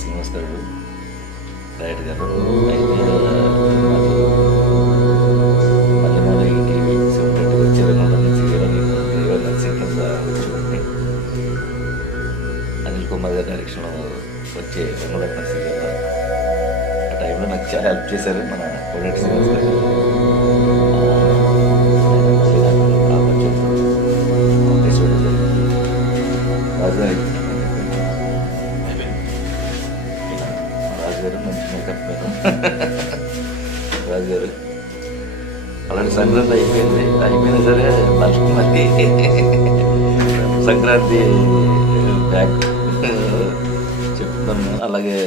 శ్రీనివాస్ గారు డైరెక్టర్ గారు. అయితే మళ్ళీ మన ఈటీవీ సెపరేట్గా వచ్చి రెండు నుంచి డ్రైవర్ నర్సింగ్ కింద వచ్చింది. అనిల్ కుమార్ గారి డైరెక్షన్లో వచ్చే రంగుల నర్సింగ్ గారు ఆ టైంలో నాకు చాలా హెల్ప్ చేశారు మన కోడేటి శ్రీనివాస్ గారు. రాజుగారు మంచి మేకప్ మీద రాజుగారు అలాంటి సంక్రాంతి అయిపోయినా సరే మళ్ళీ సంక్రాంతి బ్యాక్ చెప్తున్నాను. అలాగే